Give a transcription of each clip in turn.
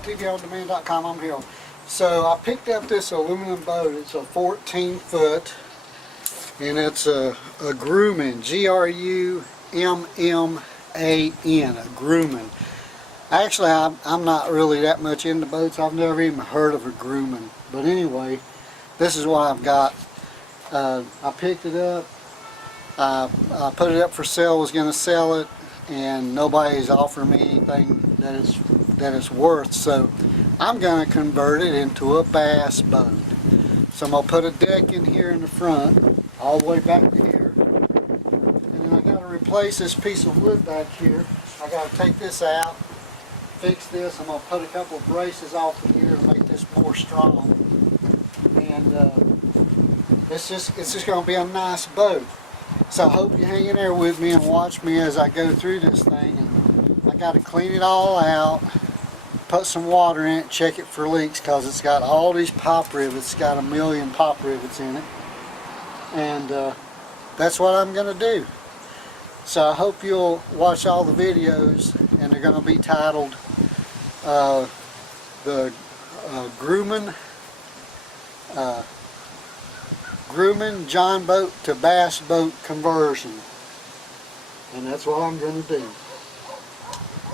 TVOnDemand.com. I'm here. So I picked up this aluminum boat. It's a 14 foot, and it's a GRUMMAN, G-R-U-M-M-A-N, a GRUMMAN. Actually, I'm not really that much into boats. I've never even heard of a GRUMMAN. But anyway, this is what I've got. I picked it up. I put it up for sale. Was going to sell it, and nobody's offered me anything that it's worth. So I'm going to convert it into a bass boat. So I'm going to put a deck in here in the front, all the way back to here. And then I got to replace this piece of wood back here. I got to take this out, fix this. I'm going to put a couple of braces off of here to make this more strong. And it's just going to be a nice boat. So I hope you hang in there with me and watch me as I go through this thing. And I got to clean it all out, put some water in it, check it for leaks, because it's got all these pop rivets. It's got 1 million pop rivets in it. And that's what I'm going to do. So I hope you'll watch all the videos, and they're going to be titled the GRUMMAN Jon Boat to Bass Boat Conversion. And that's what I'm going to do.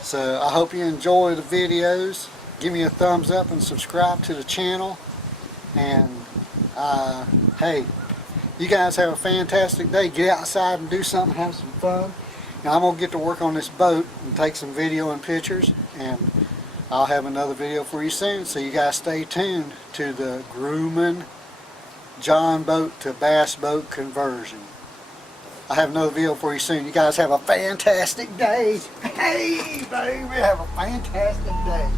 So I hope you enjoy the videos. Give me a thumbs up and subscribe to the channel. And hey, you guys have a fantastic day. Get outside and do something, have some fun. Now I'm going to get to work on this boat and take some video and pictures. And I'll have another video for you soon. So you guys stay tuned to the GRUMMAN Jon Boat to Bass Boat Conversion. I have another video for you soon. You guys have a fantastic day. Hey, baby, have a fantastic day.